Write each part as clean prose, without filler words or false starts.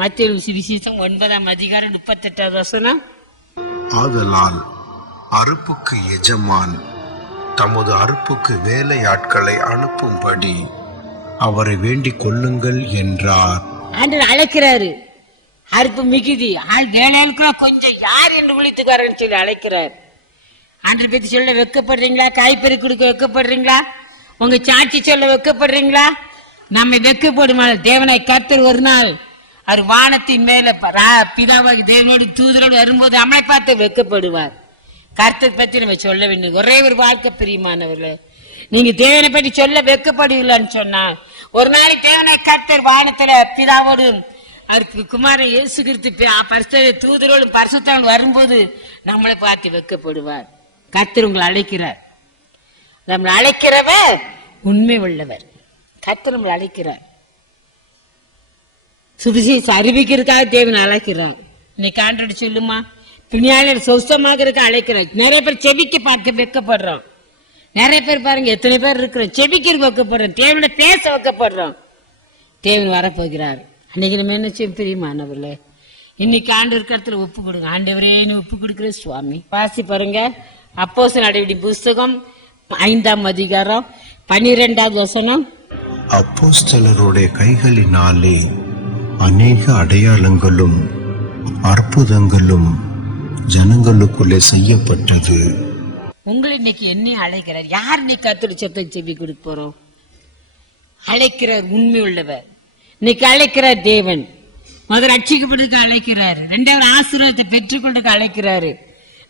மத்தேயு சுவிசேஷம் 9ஆம் அதிகாரம் 38வது வசனம். ஆதலால் அறுப்புக்கு எஜமான் தமது அறுப்புக்கு வேலையாட்களை அனுப்பும்படி அவரை வேண்டிக் கொள்ளுங்கள் என்றார். ஆண்டவர் அழைக்கிறாரு. அறுப்பு மிகுதி, ஆள் வேலையாளுக்கு கொஞ்சம், யார் என்று விழித்துக்காரன்னு சொல்லி அழைக்கிறார். ஆண்டவர் பத்தி சொல்ல வெக்கப்படுறீங்களா? காய்கறி கொடுக்க வெக்கப்படுறீங்களா? உங்க சாட்சி சொல்ல வெக்கப்படுறீங்களா? நம்ம வெக்கப்படுமா? தேவனை கர்த்தர் ஒரு நாள் அவர் வானத்தின் மேல பிதாவாகி தேவனோடு தூதரோடு வரும்போது நம்மளை பார்த்து வெக்கப்படுவார். கர்த்தர் பத்தி நம்ம சொல்ல வேண்டும். ஒரே ஒரு வாழ்க்கை பிரியமானவர்களே, நீங்க தேவனை பற்றி சொல்ல வெக்கப்படுவீங்களான்னு சொன்னா, ஒரு நாளைக்கு தேவனை கர்த்தர் வானத்துல பிதாவோடு அவருக்கு குமாரன் இயேசு கிறிஸ்து பரிசுத்த தூதரோடும் பரிசுத்தோடு வரும்போது நம்மளை பார்த்து வெக்கப்படுவார். கர்த்தர் உங்களை அழைக்கிறார். நம்மளை அழைக்கிறவர் உண்மை உள்ளவர். கர்த்தர் நம்மளை அழைக்கிறார். சுவிசேஷம் அறிவிக்கிறதுக்காக தேவன் அழைக்கிறார். இன்னைக்கு ஆண்டோடு சொல்லுமா, பின்னாளர் சொசமாகிறதுக்கு அழைக்கிறார். நிறைய பேர் செவிக்க பார்க்க வெக்கப்படுறோம். நிறைய பேர் பாருங்க, எத்தனை பேர் இருக்கிறோம் செவிக்கிறதுக்கு வெக்கப்படுறோம், தேவனை பேச வெக்கப்படுறோம். தேவன் வரப்போகிறார். அன்னைக்கு நம்ம என்ன செய்யும் பிரியமானவர்களே? இன்னைக்கு ஆண்டு இருக்கிறதுல ஒப்பு கொடுங்க. ஆண்டவரே ஒப்பு கொடுக்கிற சுவாமி. வாசி பாருங்க, அப்போஸ்தலர் நடவடிக்கைகளின் புஸ்தகம் 5ஆம் அதிகாரம் 12வது வசனம். அப்போஸ்தலருடைய கைகளினாலே அநேக அடையாளங்களும் அற்புதங்களும் ஜனங்களுக்குள்ளே செய்யப்பட்டது. உங்களை இன்னைக்கு என்ன அழைக்கிறார்? யார் இன்னைக்கு கர்த்தருடைய சத்தத்தை செவி கொடுக்க போறோம்? அழைக்கிறார் உண்மை உள்ளவர். இன்னைக்கு அழைக்கிறார் தேவன். முதல் ரட்சிக்கப்படுறதுக்கு அழைக்கிறாரு, 2வது ஆசீர்வாதத்தை பெற்றுக்கொண்டதுக்கு அழைக்கிறாரு.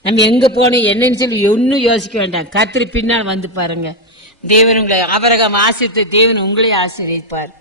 நம்ம எங்க போனோம் என்னன்னு சொல்லி ஒன்னும் யோசிக்க வேண்டாம். கர்த்தர் பின்னால் வந்து பாருங்க. தேவன் உங்களை ஆபிரகாம் ஆசீர்வதித்த தேவன் உங்களையும் ஆசீர்வதிப்பார்.